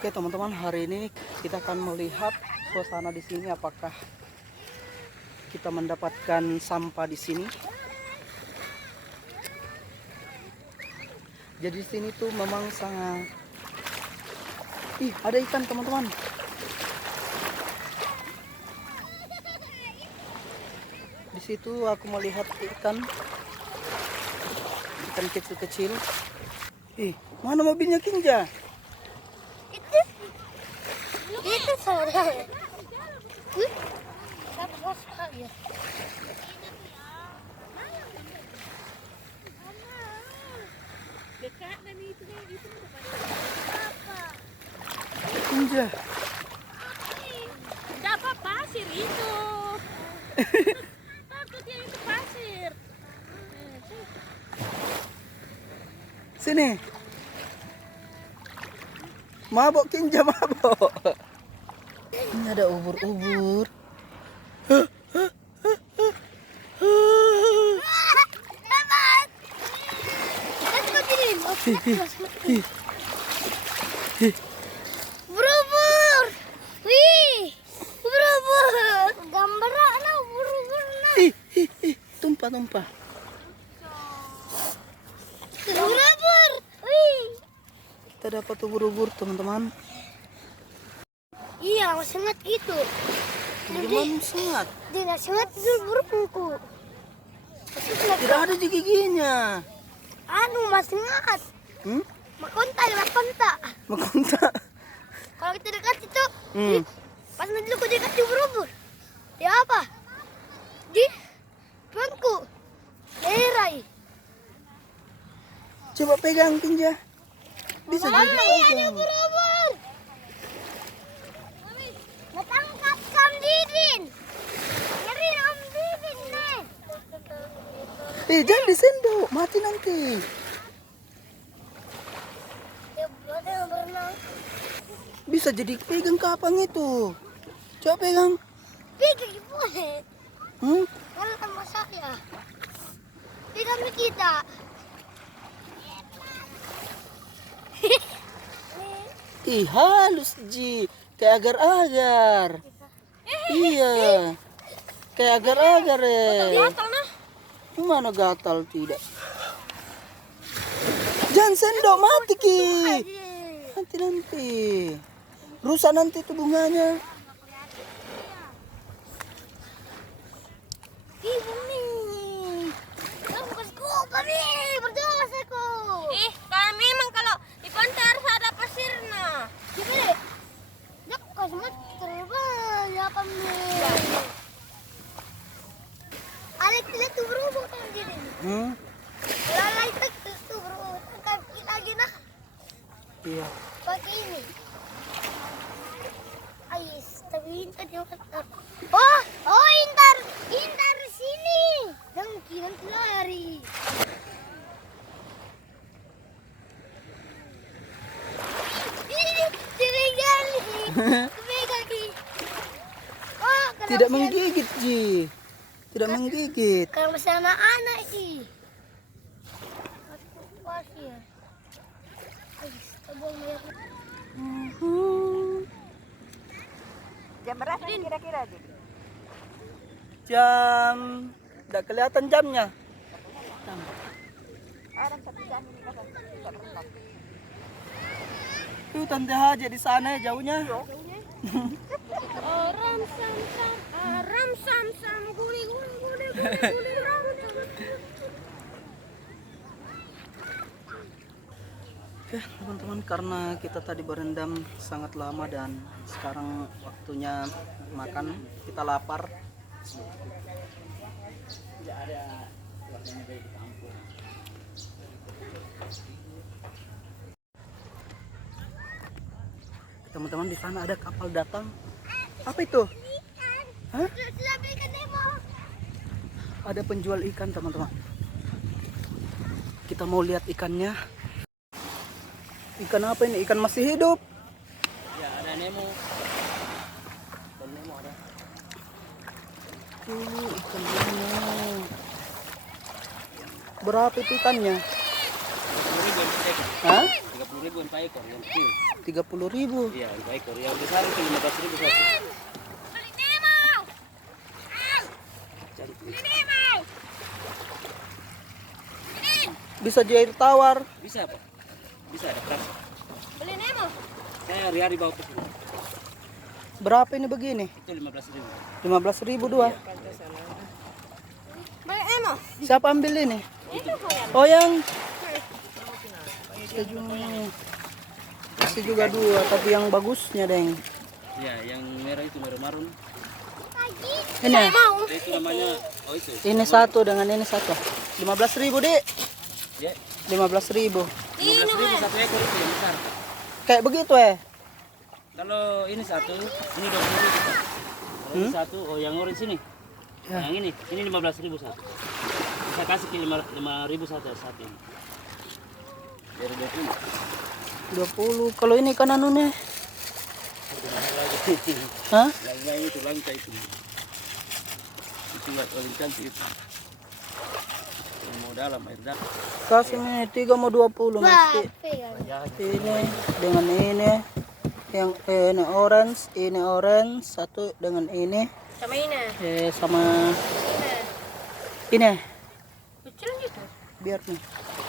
Oke teman-teman, hari ini kita akan melihat suasana di sini, apakah kita mendapatkan sampah di sini. Jadi di sini tuh memang sangat, ada ikan teman-teman. Di situ aku melihat ikan kecil-kecil. Mana mobilnya Kinja? Itu saudara. Kinja. Dapat pasir itu. Takutnya itu pasir. Sini. Mabok Kinja, mabok. Ini ada ubur-ubur. Ubur-ubur. Wih. Ubur-ubur. Gambar na ubur-ubur na. Tumpah. Ubur-ubur. Wih. Kita dapat ubur-ubur teman-teman. Iya, sangat gitu. Gimana sangat? Dia sangat ubur-uburku. Tidak ada di giginya. Anu mas sangat. Makonta. Makunta. Kalau kita dekat itu, pas nanti lu dekat di ubur-ubur. Ya apa? Di bangku. Lerai. Coba pegang Kinja. Bisa jadi Mami, ada pegang. ubur-ubur. Natangkap Om Didin. Nyari Om Didin nih. Jangan disendok, mati nanti. Ya ada yang berenang. Bisa jadi pegang kapang itu. Coba pegang. Pegang boleh. Kalau sama saya. Pegang kita. Halus Ji, kayak agar-agar. Iya, kayak agar-agar ya. Gatal nah. Mana gatal tidak? Jangan sendok, mati Ki. Nanti. Rusak nanti tuh bunganya. Ibu nih. Kamu kasihku, kami berdosa aku. Kan memang kalau di pantai harus ada pasirnya. Gimana? Dak, kau semua terbang ya kami. Alek lihat tuh berubah kan jadi. Lalai tak tuh berubah. Tangkap kita lagi nah. Iya. Pakai ini. Ais, tapi Intar yang kata. Oh Intar sini. Dengki lari. Tidak menggigit Ji. Tidak menggigit. Kalau masih anak-anak sih. Pasir. Jam berapa kira-kira? Jam, tidak kelihatan jamnya. Ada 1 jam ini kan tidak berempat. Tuh Tante Haja di sana jauhnya. Ram sam guli ram. Oke teman-teman, karena kita tadi berendam sangat lama dan sekarang waktunya makan, kita lapar. Teman-teman, di sana ada kapal datang. Apa itu? Hah? Ada penjual ikan teman-teman. Kita mau lihat ikannya. Ikan apa ini? Ikan masih hidup. Ya, ada Nemo. Ikan Nemo ada. Ikan Nemo. Berapa itu ikannya? 30.000 yang gede. Hah? 30.000 30.000 yang per ekor yang kecil. 30.000. Iya, yang per ekor. Yang besar itu 15.000 satu. Beli Nemo. Cantik. Bisa jadi tawar. Bisa apa? Bisa ada perasa. Beli Nemo. Saya hari-hari bawa ke sini. Berapa ini begini? Itu 15.000. 15.000 dua. Beli Nemo. Siapa ambil ini? Itu kalian. Oh yang masih juga dua, tapi yang bagusnya deng. Iya, yang merah itu merah marun. Ini, Mau. Itu namanya itu. ini satu dengan ini satu. 15.000 dek. Ya, 15.000. 15.000 satu ekor itu yang besar. Kayak begitu Kalau ini satu, ini 20.000. Kalau ini satu, oh yang orange ini. Ya. Yang ini 15.000 satu. Bisa kasih ke 5.000 satu ini. Dari 20. 20. Kalau ini kan anu nih. Hah? Yang itu langka itu. Itu paling cantik itu. Yang mau dalam air dalam. Kasih ini 3 mau 20 mesti. Ini dengan ini. Yang ini orange satu dengan ini. Sama ini. Sama ini. Kecil gitu. Biar nih.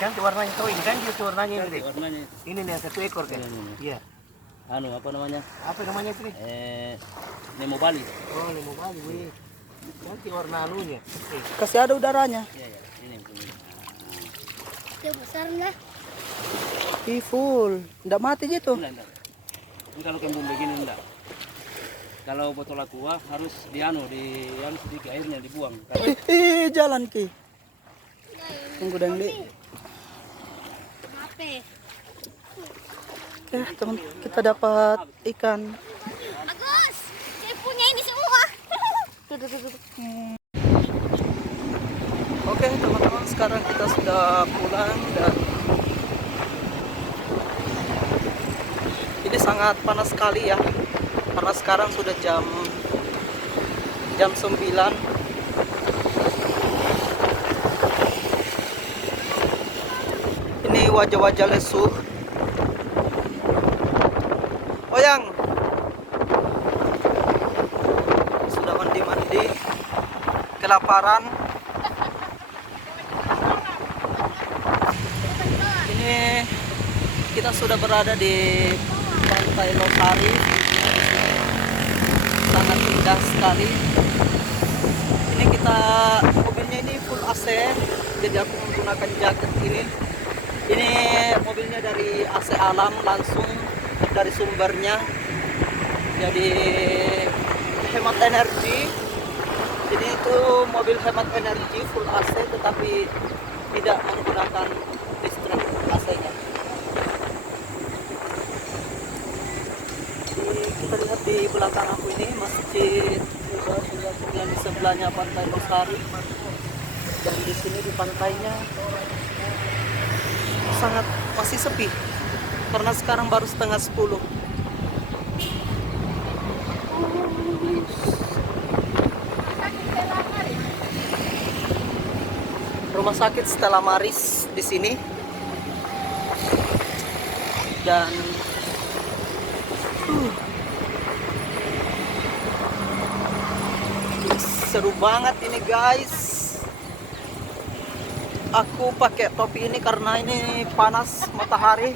Kan warnanya tahu ini kan gitu warnanya ini deh. Warnanya itu. Ini nih yang satu ekor kan. Iya. Anu apa namanya? Apa namanya itu nih? Nemo Bali. Oh, lemon bali, wih. Ganti warna anunya. Kasih ada udaranya. Iya ya, ini yang kuning. Yang besar lah. Full. Nggak mati gitu. Enggak. Ini kalau kembung begini enggak. Kalau botol aqua harus dianu sedikit airnya dibuang. Jalan ki. Tunggu dong dek. Apa? Oke teman, kita dapat ikan. Bagus. Saya punya ini semua. Oke teman-teman, sekarang kita sudah pulang dan ini sangat panas sekali ya, karena sekarang sudah jam 9. Ini wajah-wajah lesu. Oyang sudah mandi-mandi, kelaparan. Ini kita sudah berada di Pantai Losari, sangat indah sekali. Ini mobilnya ini full AC, jadi aku menggunakan jaket ini. Ini mobilnya dari AC Alam langsung dari sumbernya, jadi hemat energi. Jadi itu mobil hemat energi full AC tetapi tidak menggunakan listrik AC-nya. Kita lihat di belakang aku ini masjid yang di sebelahnya Pantai Losari, dan di sini di pantainya sangat masih sepi karena sekarang baru setengah 10. Rumah sakit Stella Maris di sini, dan seru banget ini guys. Aku pakai topi ini karena ini panas matahari.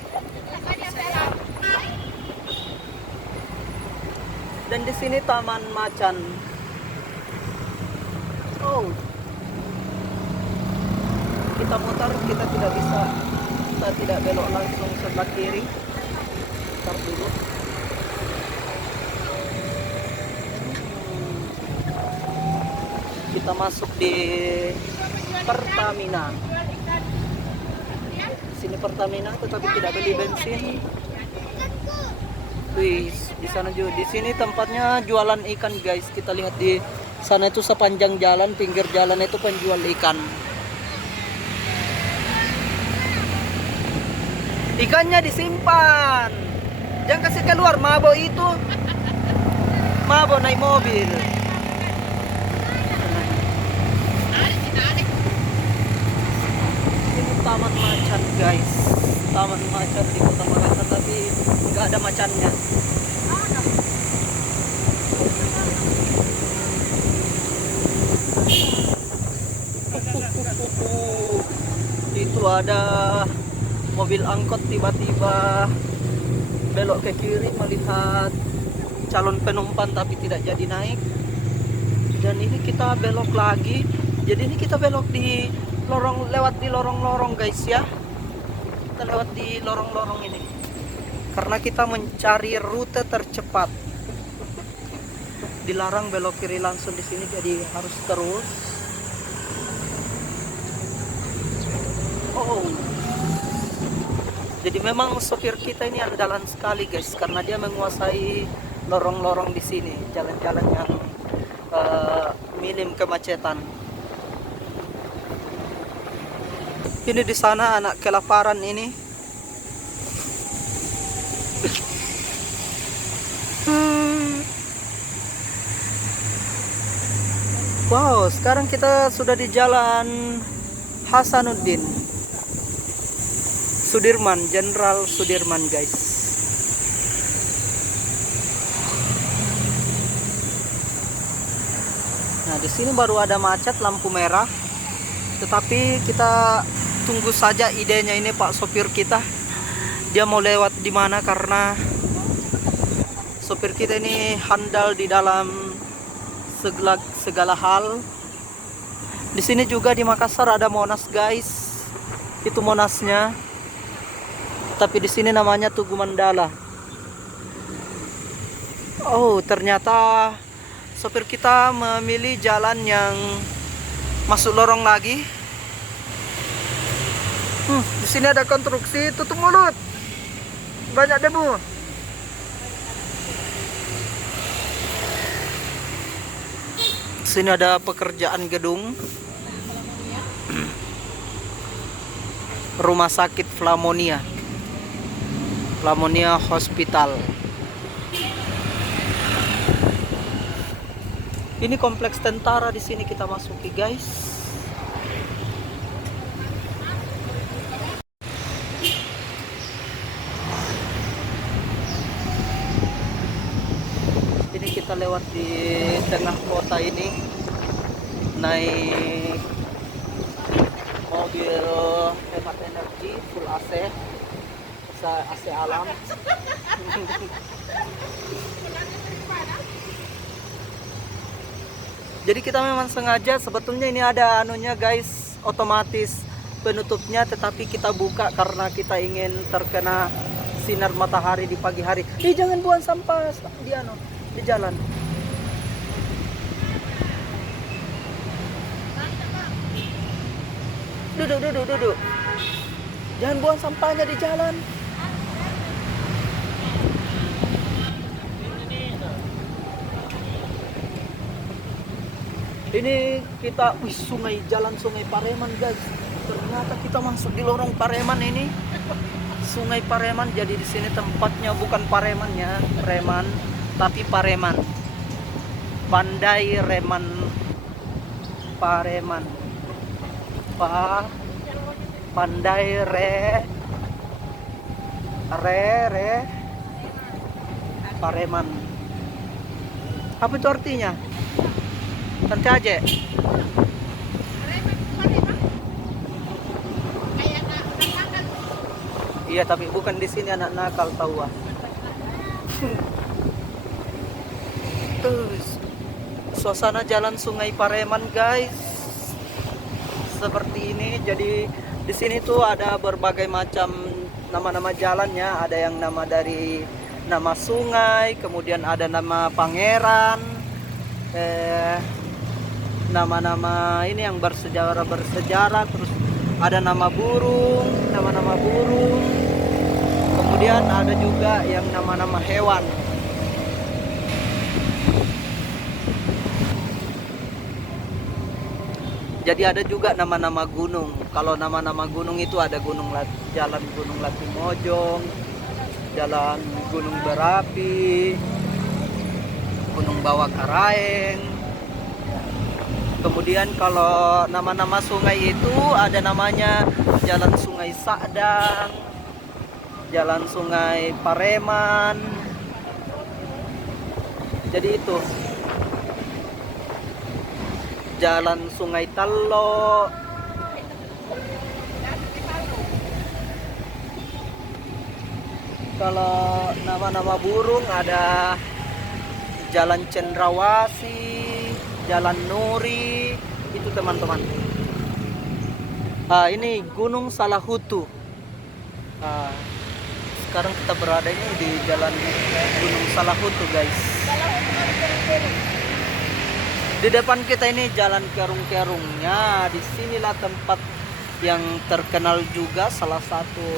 Dan di sini Taman Macan. Oh, kita mutar, kita tidak belok langsung sebelah kiri. Ntar dulu. Kita masuk di Pertamina. Sini Pertamina, tetapi tidak beli bensin. Wih, di sana juga. Di sini tempatnya jualan ikan guys. Kita lihat di sana itu sepanjang jalan, pinggir jalan itu penjual ikan. Ikannya disimpan. Jangan kasih keluar, mabok itu. Mabok naik mobil. Ini Taman Macan guys. taman macan di Kota Makassar, tapi nggak ada macannya. Itu ada mobil angkot tiba-tiba belok ke kiri melihat calon penumpang tapi tidak jadi naik. Dan ini kita belok lagi. Jadi ini kita belok di lorong, lewat di lorong-lorong guys ya. Kita lewat di lorong-lorong ini karena kita mencari rute tercepat. Dilarang belok kiri langsung di sini, jadi harus terus. Oh, jadi memang sopir kita ini andalan sekali guys, karena dia menguasai lorong-lorong di sini, jalan-jalan yang minim kemacetan. Ini di sana anak kelaparan ini. Wow, sekarang kita sudah di Jalan Hasanuddin Sudirman, Jenderal Sudirman guys. Nah, di sini baru ada macet lampu merah. Tetapi kita tunggu saja idenya ini Pak sopir kita. Dia mau lewat di mana, karena sopir kita ini handal di dalam segala hal. Di sini juga di Makassar ada Monas guys. Itu Monasnya. Tapi di sini namanya Tugu Mandala. Oh, ternyata sopir kita memilih jalan yang masuk lorong lagi. Di sini ada konstruksi, tutup mulut. Banyak debu. Di sini ada pekerjaan gedung Rumah Sakit Flamonia Hospital. Ini kompleks tentara, di sini kita masuki guys. Ini kita lewat di tengah kota ini, naik mobil hemat energi full AC, AC alam. Jadi kita memang sengaja, sebetulnya ini ada anunya guys, otomatis penutupnya, tetapi kita buka karena kita ingin terkena sinar matahari di pagi hari. Jangan buang sampah di jalan. Duduk. Jangan buang sampahnya di jalan. Ini kita, jalan Sungai Pareman guys. Ternyata kita masuk di lorong Pareman ini. Sungai Pareman, jadi di sini tempatnya bukan Paremannya, Reman, tapi Pareman. Pandai Reman Pareman. Pandai Pareman. Apa itu artinya? Tante aja. Iya, tapi bukan di sini anak nakal, tahu ah. Terus suasana jalan Sungai Pareman guys seperti ini. Jadi di sini tuh ada berbagai macam nama-nama jalannya. Ada yang nama dari nama sungai, kemudian ada nama pangeran, nama-nama ini yang bersejarah, terus ada nama burung, kemudian ada juga yang nama-nama hewan. Jadi ada juga nama-nama gunung. Kalau nama-nama gunung itu ada Jalan Gunung Latimojong, Jalan Gunung Berapi, Gunung Bawah Karaeng. Kemudian kalau nama-nama sungai itu ada namanya Jalan Sungai Sadang, jalan Sungai Pareman. Jadi itu jalan Sungai Tallo. Kalau nama-nama burung ada Jalan Cendrawasih, Jalan Nuri, itu teman-teman. Ini Gunung Salahutu. Sekarang kita berada ini di Jalan Gunung Salahutu, guys. Di depan kita ini Jalan Kerung-Kerungnya. Disinilah tempat yang terkenal juga, salah satu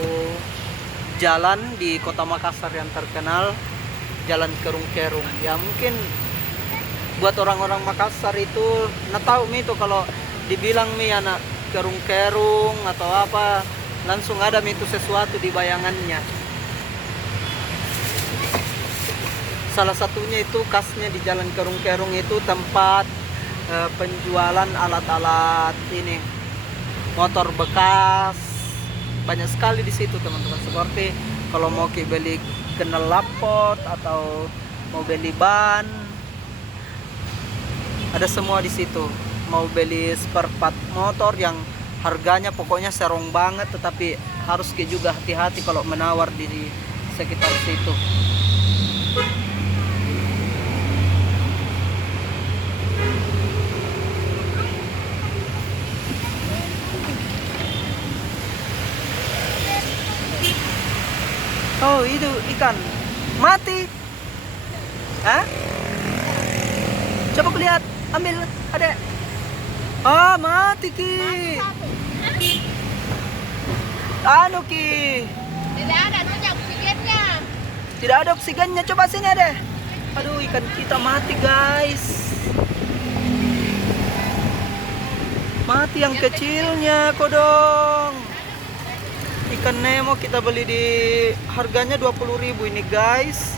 jalan di Kota Makassar yang terkenal, Jalan Kerung-Kerung. Ya mungkin buat orang-orang Makassar itu nggak tahu mi itu kalau dibilang mi anak kerung-kerung atau apa, langsung ada mi itu sesuatu di bayangannya. Salah satunya itu khasnya di Jalan Kerung-Kerung itu tempat penjualan alat-alat ini, motor bekas. Banyak sekali di situ teman-teman. Seperti kalau mau beli knalpot atau mau beli ban, ada semua di situ. Mau beli spare part motor yang harganya pokoknya serong banget, tetapi harus juga hati-hati kalau menawar di sekitar situ. Oh, itu ikan mati. Hah? Coba lihat, ambil, ada. Mati ki. Anu ki. Tidak ada tuh oksigennya. Tidak ada oksigennya. Coba sini ada. Aduh, ikan kita mati, guys. Mati yang kecilnya, kodong. Ikan Nemo kita beli di harganya 20.000 ini, guys.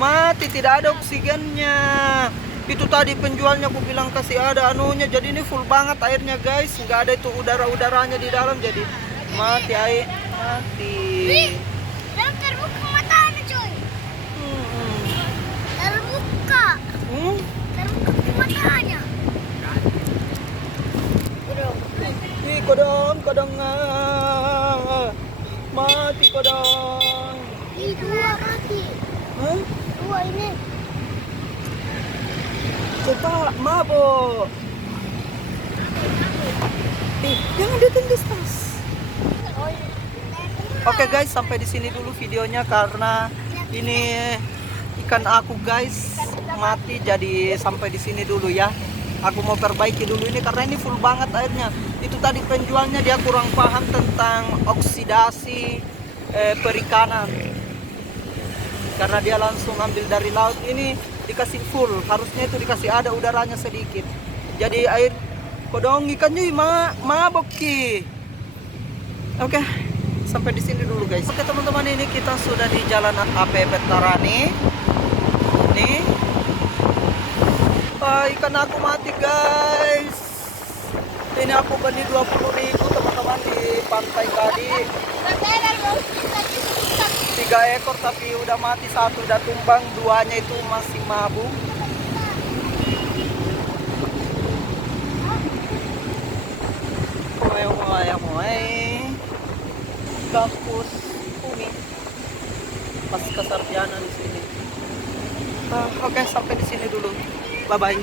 Mati, tidak ada oksigennya. Itu tadi penjualnya aku bilang kasih ada anunya, jadi ini full banget airnya, guys. Nggak ada itu udara-udaranya di dalam, jadi mati air. Mati. Dan terbuka matanya, coy. Terbuka. Terbuka matanya. Ih, kodong mati kodong. Ih, dua mati. Hah? Dua ini. Coba mabok. Jangan ditendus tas. Oke guys, sampai di sini dulu videonya karena ini ikan aku, guys, mati. Jadi sampai di sini dulu ya. Aku mau perbaiki dulu ini karena ini full banget airnya. Itu tadi penjualnya dia kurang paham tentang oksidasi perikanan. Karena dia langsung ambil dari laut, ini dikasih full. Harusnya itu dikasih ada udaranya sedikit. Jadi air kodong ikannya mabok ki. Oke, sampai di sini dulu, guys. Oke teman-teman, ini kita sudah di Jalan AP Petarani. Nih. Ikan aku mati, guys. Ini aku beli 20.000 teman-teman di pantai tadi. 3 ekor tapi udah mati, satu udah tumbang, duanya itu masih mabuk. Kampus Umi pas kesarjana di sini. Oke, sampai di sini dulu. Bye bye.